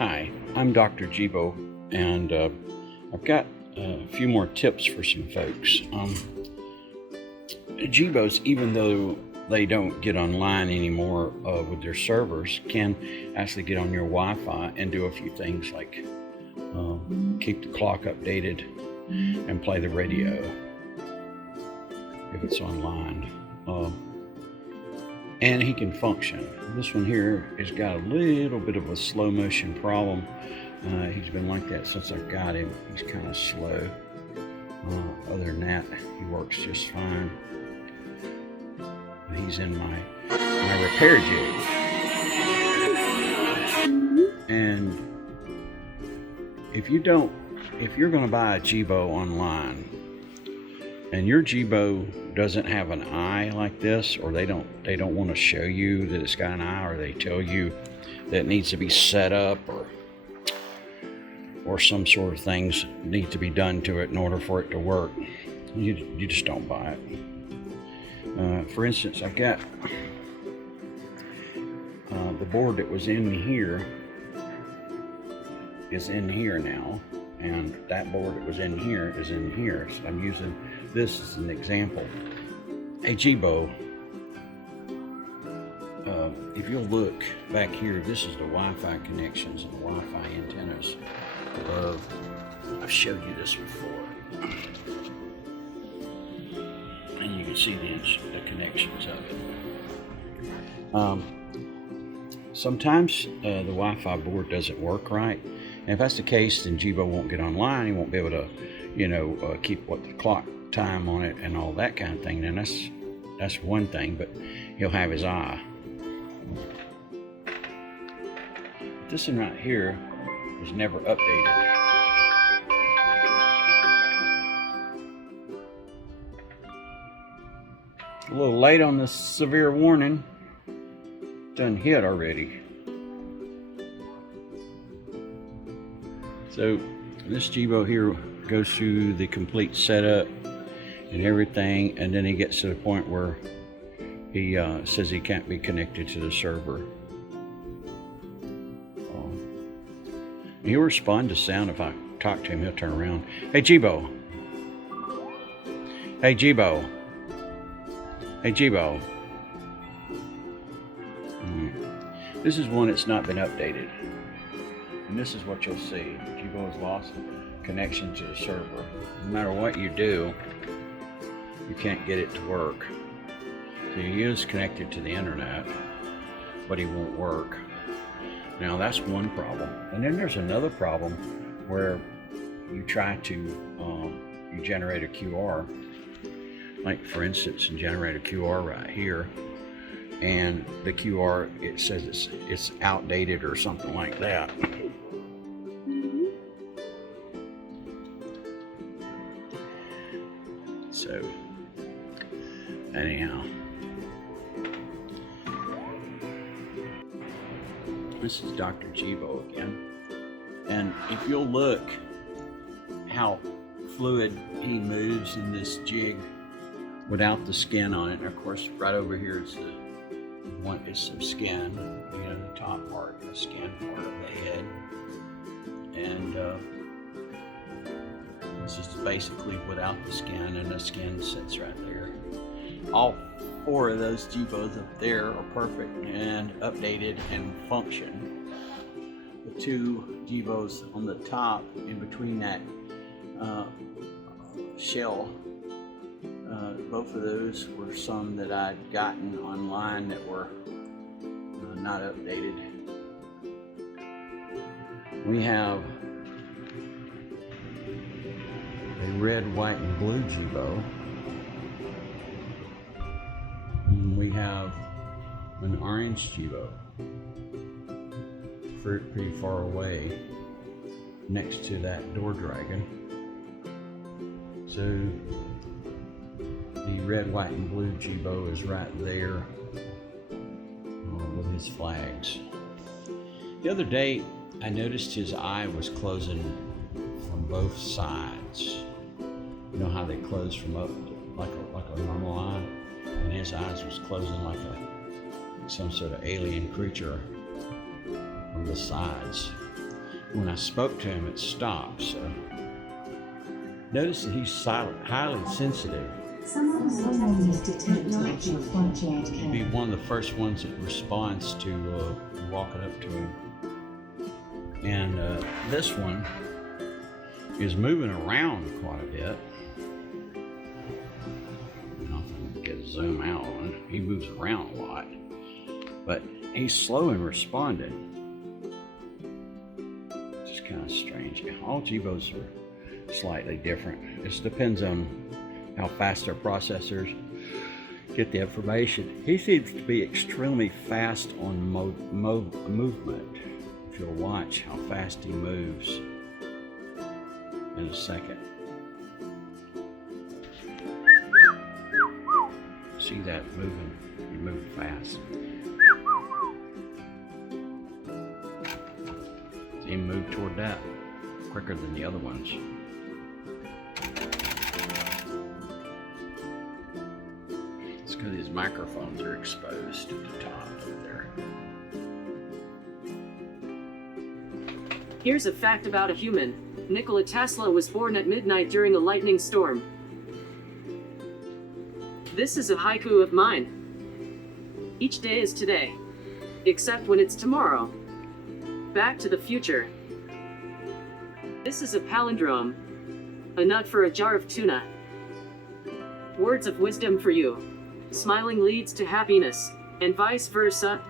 Hi, I'm Dr. Jibo, and I've got a few more tips for some folks. Jibos, even though they don't get online anymore with their servers, can actually get on your Wi-Fi and do a few things like keep the clock updated and play the radio if it's online. And he can function. This one here has got a little bit of a slow motion problem. He's been like that since I got him. He's kind of slow. Other than that, he works just fine. He's in my repair jig. And if you're going to buy a Jibo online, and your Jibo doesn't have an eye like this, or they don't want to show you that it's got an eye, or they tell you that it needs to be set up, or some sort of things need to be done to it in order for it to work, you just don't buy it. For instance, I've got the board that was in here is in here now, and that board that was in here is in here. So I'm using this as an example. Hey Jibo, if you'll look back here, this is the Wi-Fi connections and the Wi-Fi antennas above. I've showed you this before, and you can see the connections of it. Sometimes the Wi-Fi board doesn't work right, and if that's the case, then Jibo won't get online. He won't be able to, keep the clock time on it and all that kind of thing. Then that's one thing, but he'll have his eye. This one right here was never updated. A little late on the severe warning. Done hit already. So this Jibo here goes through the complete setup and everything, and then he gets to the point where he says he can't be connected to the server. He'll respond to sound. If I talk to him, he'll turn around. Hey Jibo. Hey Jibo. Hey Jibo. This is one that's not been updated, and this is what you'll see. Jibo has lost connection to the server. No matter what you do, you can't get it to work. So he is connected to the internet, but he won't work. Now that's one problem. And then there's another problem where you try to you generate a QR, like for instance, generate a QR right here, and the QR, it says it's outdated or something like that. So anyhow, this is Dr. Jibo again, and if you'll look how fluid he moves in this jig without the skin on it, and of course right over here is some skin, the top part, the skin part of the head, and this is basically without the skin, and the skin sits right there. All four of those Jibos up there are perfect and updated and function. The two Jibos on the top, in between that shell, both of those were some that I'd gotten online that were not updated. We have a red, white, and blue Jibo. And we have an orange Jibo, pretty far away, next to that door dragon. So the red, white, and blue Jibo is right there with his flags. The other day, I noticed his eye was closing from both sides. You know how they close from up like a normal eye, and his eyes was closing like some sort of alien creature on the sides. When I spoke to him, it stopped. So notice that he's silent, highly sensitive. He'd be one of the first ones that responds to walking up to him. And this one is moving around quite a bit. I don't know if I can get a zoom out on him. He moves around a lot, but he's slow in responding. Just kind of strange. All Jibos are slightly different. It depends on how fast their processors get the information. He seems to be extremely fast on movement. If you'll watch how fast he moves in a second. See that moving? He moved fast. See him move toward that quicker than the other ones. It's because his microphones are exposed at the top of there. Here's a fact about a human. Nikola Tesla was born at midnight during a lightning storm. This is a haiku of mine. Each day is today, except when it's tomorrow. Back to the future. This is a palindrome. A nut for a jar of tuna. Words of wisdom for you. Smiling leads to happiness, and vice versa.